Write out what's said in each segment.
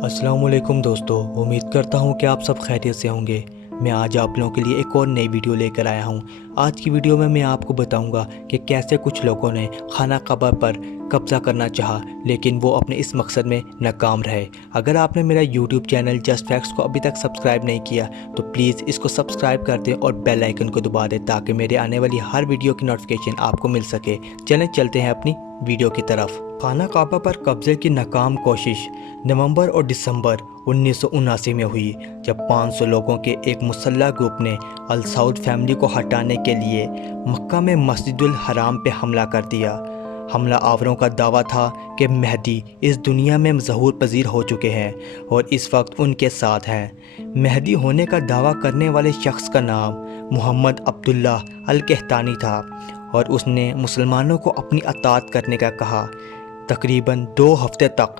अस्सलाम वालेकुम दोस्तों, उम्मीद करता हूँ कि आप सब खैरियत से होंगे। मैं आज आप लोगों के लिए एक और नई वीडियो लेकर आया हूँ। आज की वीडियो में मैं आपको बताऊँगा कि कैसे कुछ लोगों ने खाना काबा पर कब्ज़ा करना चाहा, लेकिन वो अपने इस मकसद में नाकाम रहे। अगर आपने मेरा यूट्यूब चैनल जस्ट फैक्ट्स को अभी तक सब्सक्राइब नहीं किया तो प्लीज़ इसको सब्सक्राइब कर दें और बेल आइकन को दबा दें ताकि मेरे आने वाली हर वीडियो की नोटिफिकेशन आपको मिल सके। चलते हैं अपनी वीडियो की तरफ। खाना काबा पर कब्ज़े की नाकाम कोशिश नवंबर और दिसंबर 1979 में हुई, जब 500 लोगों के एक मुसल्लह ग्रुप ने अल सऊद फैमिली को हटाने के लिए मक्का में मस्जिदुल हराम पे हमला कर दिया। हमला आवरों का दावा था कि मेहदी इस दुनिया में ज़हूर पजीर हो चुके हैं और इस वक्त उनके साथ हैं। मेहदी होने का दावा करने वाले शख्स का नाम मोहम्मद अब्दुल्ला अल कहतानी था और उसने मुसलमानों को अपनी अताअत करने का कहा। तकरीबन 2 हफ्ते तक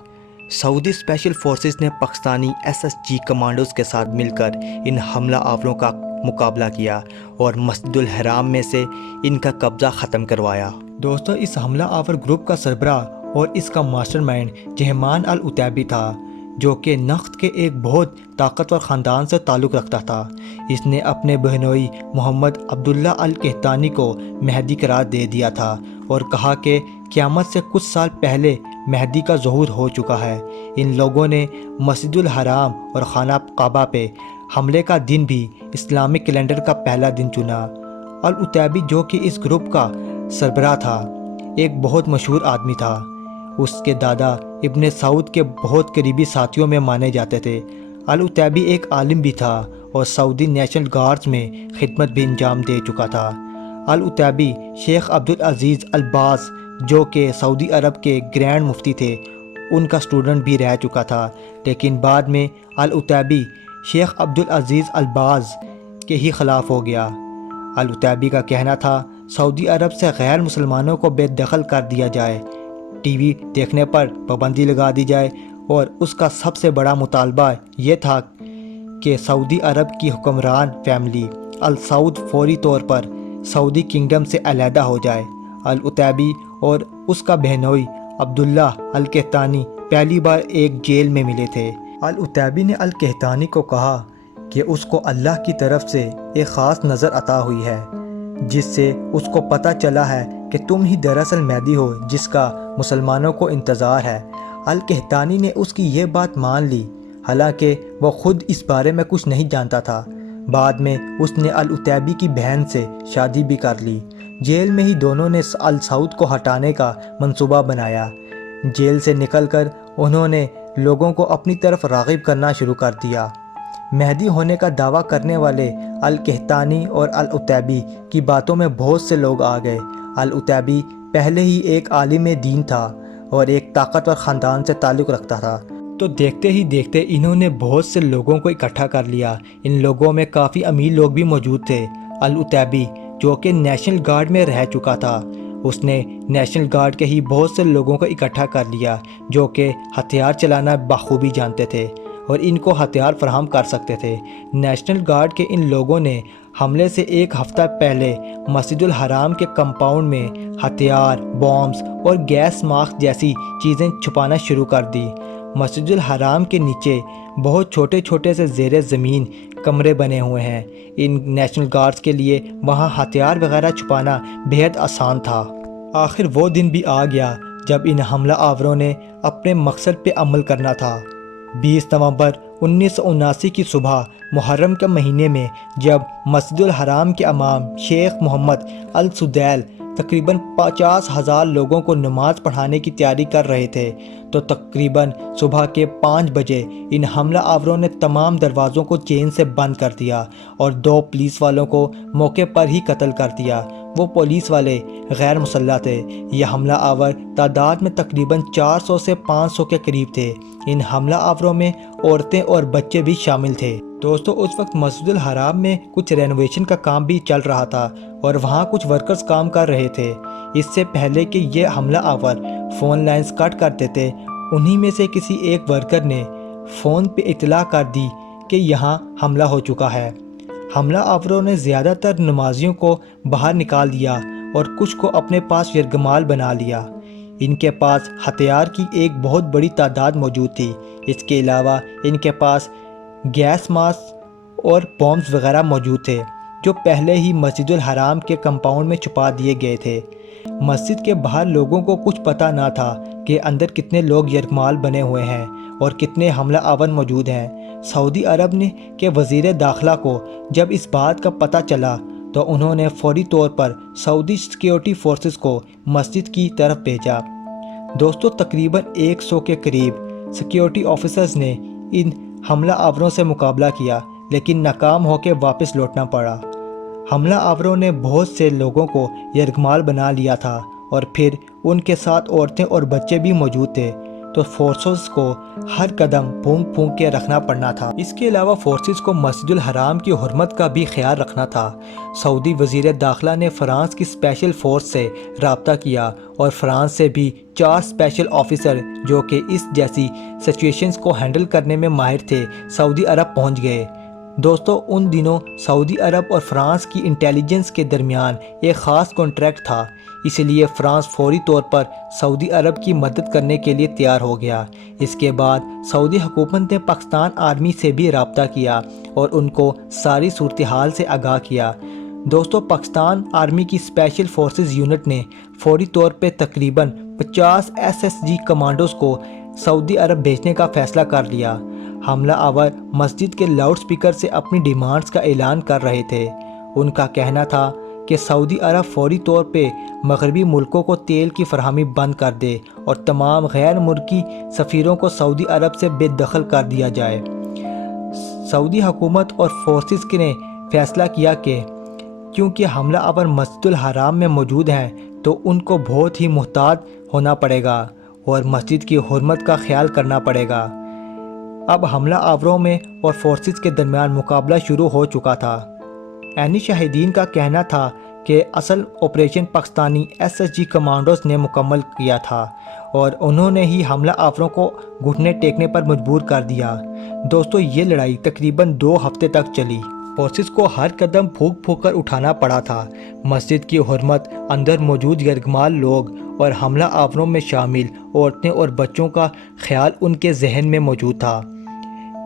सऊदी स्पेशल फोर्सेस ने पाकिस्तानी SSG कमांडोज के साथ मिलकर इन हमला आवरों का मुकाबला किया और मस्जिदुल हराम में से इनका कब्ज़ा ख़त्म करवाया। दोस्तों, इस हमला आवर ग्रुप का सरबराह और इसका मास्टरमाइंड जहमान अल उतैबी था, जो कि नख्त के एक बहुत ताकतवर ख़ानदान से ताल्लुक़ रखता था। इसने अपने बहनोई मोहम्मद अब्दुल्ला अल कहतानी को मेहदी करार दे दिया था और कहा कि क़यामत से कुछ साल पहले मेहदी का ज़हूर हो चुका है। इन लोगों ने मस्जिदुल हराम और खाना काबा पे हमले का दिन भी इस्लामिक कैलेंडर का पहला दिन चुना। अल उतैबी, जो कि इस ग्रुप का सरबराह था, एक बहुत मशहूर आदमी था। उसके दादा इब्ने सऊद के बहुत करीबी साथियों में माने जाते थे। अल उतैबी एक आलिम भी था और सऊदी नेशनल गार्ड्स में खिदमत भी अंजाम दे चुका था। अल उतैबी शेख अब्दुल अजीज़ अल बाज़, जो कि सऊदी अरब के ग्रैंड मुफ्ती थे, उनका स्टूडेंट भी रह चुका था, लेकिन बाद में अल उतैबी शेख अब्दुल अजीज़ अल बाज़ के ही ख़िलाफ़ हो गया। अल उतैबी का कहना था सऊदी अरब से गैर मुसलमानों को बेदखल कर दिया जाए, टीवी देखने पर पाबंदी लगा दी जाए और उसका सबसे बड़ा मुतालबा ये था कि सऊदी अरब की हुक्मरान फैमिली अल सऊद फौरी तौर पर सऊदी किंगडम से अलहदा हो जाए। अल उतैबी और उसका बहनोई अब्दुल्ला अल कहतानी पहली बार एक जेल में मिले थे। अल उतैबी ने अल कहतानी को कहा कि उसको अल्लाह की तरफ से एक ख़ास नज़र अता हुई है, जिससे उसको पता चला है कि तुम ही दरअसल मेहदी हो जिसका मुसलमानों को इंतज़ार है। अल कहतानी ने उसकी ये बात मान ली, हालांकि वह ख़ुद इस बारे में कुछ नहीं जानता था। बाद में उसने अल उतैबी की बहन से शादी भी कर ली। जेल में ही दोनों ने अल सऊद को हटाने का मंसूबा बनाया। जेल से निकलकर उन्होंने लोगों को अपनी तरफ राग़िब करना शुरू कर दिया। मेहदी होने का दावा करने वाले अल कहतानी और अल उतैबी की बातों में बहुत से लोग आ गए। अल उतैबी पहले ही एक आलिम दीन था और एक ताकतवर ख़ानदान से ताल्लुक़ रखता था, तो देखते ही देखते इन्होंने बहुत से लोगों को इकट्ठा कर लिया। इन लोगों में काफ़ी अमीर लोग भी मौजूद थे। अल उतैबी, जो कि नेशनल गार्ड में रह चुका था, उसने नेशनल गार्ड के ही बहुत से लोगों को इकट्ठा कर लिया, जो कि हथियार चलाना बखूबी जानते थे और इनको हथियार फराहम कर सकते थे। नेशनल गार्ड के इन लोगों ने हमले से एक हफ़्ता पहले मस्जिदुल हराम के कंपाउंड में हथियार, बॉम्ब्स और गैस मास्क जैसी चीज़ें छुपाना शुरू कर दी। मस्जिदुल हराम के नीचे बहुत छोटे छोटे से ज़ेरे ज़मीन कमरे बने हुए हैं। इन नेशनल गार्ड्स के लिए वहाँ हथियार वगैरह छुपाना बेहद आसान था। आखिर वो दिन भी आ गया जब इन हमला आवरों ने अपने मकसद पे अमल करना था। 20 नवंबर 1979 की सुबह मुहर्रम के महीने में, जब मस्जिदुल हराम के इमाम शेख मोहम्मद अल सुदैल तकरीबन 50,000 लोगों को नमाज पढ़ाने की तैयारी कर रहे थे, तो तकरीबन सुबह के 5 बजे इन हमला आवरों ने तमाम दरवाज़ों को चेन से बंद कर दिया और 2 पुलिस वालों को मौके पर ही कत्ल कर दिया। वो पुलिस वाले गैर मुसल्लह थे। यह हमला आवर तादाद में तकरीबन 400 से 500 के करीब थे। इन हमला आवरों में औरतें और बच्चे भी शामिल थे। दोस्तों, उस वक्त मस्जिदुल हराम में कुछ रेनोवेशन का काम भी चल रहा था और वहाँ कुछ वर्कर्स काम कर रहे थे। इससे पहले कि ये हमला आवर फ़ोन लाइंस कट कर देते, उन्हीं में से किसी एक वर्कर ने फ़ोन पे इतला कर दी कि यहाँ हमला हो चुका है। हमला आवरों ने ज़्यादातर नमाजियों को बाहर निकाल दिया और कुछ को अपने पास यरगमाल बना लिया। ان کے پاس ہتھیار کی ایک بہت بڑی تعداد موجود تھی۔ اس کے علاوہ ان کے پاس گیس ماسک اور بمز وغیرہ موجود تھے جو پہلے ہی مسجد الحرام کے کمپاؤنڈ میں چھپا دیے گئے تھے۔ مسجد کے باہر لوگوں کو کچھ پتہ نہ تھا کہ اندر کتنے لوگ یرغمال بنے ہوئے ہیں اور کتنے حملہ آور موجود ہیں۔ سعودی عرب نے کہ وزیر داخلہ کو جب اس بات کا پتہ چلا تو انہوں نے فوری طور پر سعودی سیکیورٹی فورسز کو مسجد کی طرف بھیجا۔ دوستو، تقریباً 100 کے قریب سیکیورٹی آفیسرز نے ان حملہ آوروں سے مقابلہ کیا لیکن ناکام ہو کے واپس لوٹنا پڑا۔ حملہ آوروں نے بہت سے لوگوں کو یرغمال بنا لیا تھا اور پھر ان کے ساتھ عورتیں اور بچے بھی موجود تھے، تو فورسز کو ہر قدم پھونک پھونک کے رکھنا پڑنا تھا۔ اس کے علاوہ فورسز کو مسجد الحرام کی حرمت کا بھی خیال رکھنا تھا۔ سعودی وزیر داخلہ نے فرانس کی اسپیشل فورس سے رابطہ کیا اور فرانس سے بھی 4 اسپیشل آفیسر جو کہ اس جیسی سچویشنز کو ہینڈل کرنے میں ماہر تھے، سعودی عرب پہنچ گئے۔ دوستو، ان دنوں سعودی عرب اور فرانس کی انٹیلیجنس کے درمیان ایک خاص کانٹریکٹ تھا، اس لیے فرانس فوری طور پر سعودی عرب کی مدد کرنے کے لیے تیار ہو گیا۔ اس کے بعد سعودی حکومت نے پاکستان آرمی سے بھی رابطہ کیا اور ان کو ساری صورتحال سے آگاہ کیا۔ دوستو، پاکستان آرمی کی اسپیشل فورسز یونٹ نے فوری طور پہ تقریباً 50 SSG کمانڈوز کو سعودی عرب بھیجنے کا فیصلہ کر لیا۔ حملہ آور مسجد کے لاؤڈ سپیکر سے اپنی ڈیمانڈز کا اعلان کر رہے تھے۔ ان کا کہنا تھا کہ سعودی عرب فوری طور پہ مغربی ملکوں کو تیل کی فراہمی بند کر دے اور تمام غیر ملکی سفیروں کو سعودی عرب سے بے دخل کر دیا جائے۔ سعودی حکومت اور فورسز نے فیصلہ کیا کہ کیونکہ حملہ آور مسجد الحرام میں موجود ہیں تو ان کو بہت ہی محتاط ہونا پڑے گا اور مسجد کی حرمت کا خیال کرنا پڑے گا۔ اب حملہ آوروں میں اور فورسز کے درمیان مقابلہ شروع ہو چکا تھا۔ عینی شاہدین کا کہنا تھا کہ اصل آپریشن پاکستانی SSG کمانڈوز نے مکمل کیا تھا اور انہوں نے ہی حملہ آوروں کو گھٹنے ٹیکنے پر مجبور کر دیا۔ دوستو، یہ لڑائی تقریباً 2 ہفتے تک چلی۔ فورسز کو ہر قدم پھونک پھونک کر اٹھانا پڑا تھا۔ مسجد کی حرمت، اندر موجود یرغمال لوگ اور حملہ آوروں میں شامل عورتیں اور بچوں کا خیال ان کے ذہن میں موجود تھا۔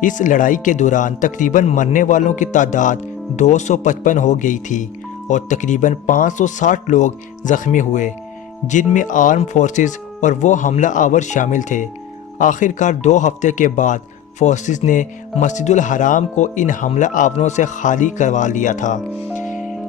اس لڑائی کے دوران تقریباً مرنے والوں کی تعداد 255 ہو گئی تھی اور تقریباً 560 لوگ زخمی ہوئے، جن میں آرم فورسز اور وہ حملہ آور شامل تھے۔ آخرکار 2 ہفتے کے بعد فورسز نے مسجد الحرام کو ان حملہ آوروں سے خالی کروا لیا تھا۔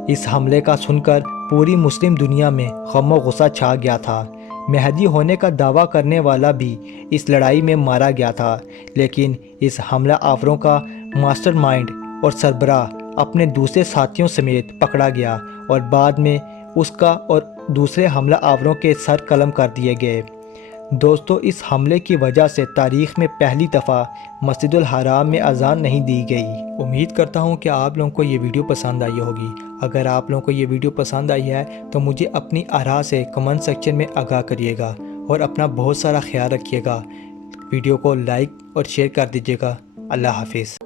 اس حملے کا سن کر پوری مسلم دنیا میں غم و غصہ چھا گیا تھا۔ مہدی ہونے کا دعویٰ کرنے والا بھی اس لڑائی میں مارا گیا تھا، لیکن اس حملہ آوروں کا ماسٹر مائنڈ اور سربراہ اپنے دوسرے ساتھیوں سمیت پکڑا گیا اور بعد میں اس کا اور دوسرے حملہ آوروں کے سر قلم کر دیے گئے۔ دوستو، اس حملے کی وجہ سے تاریخ میں پہلی دفعہ مسجد الحرام میں اذان نہیں دی گئی۔ امید کرتا ہوں کہ آپ لوگوں کو یہ ویڈیو پسند آئی ہوگی۔ اگر آپ لوگوں کو یہ ویڈیو پسند آئی ہے تو مجھے اپنی آراء سے کمنٹ سیکشن میں آگاہ کریے گا اور اپنا بہت سارا خیال رکھیے گا۔ ویڈیو کو لائک اور شیئر کر دیجیے گا۔ اللہ حافظ۔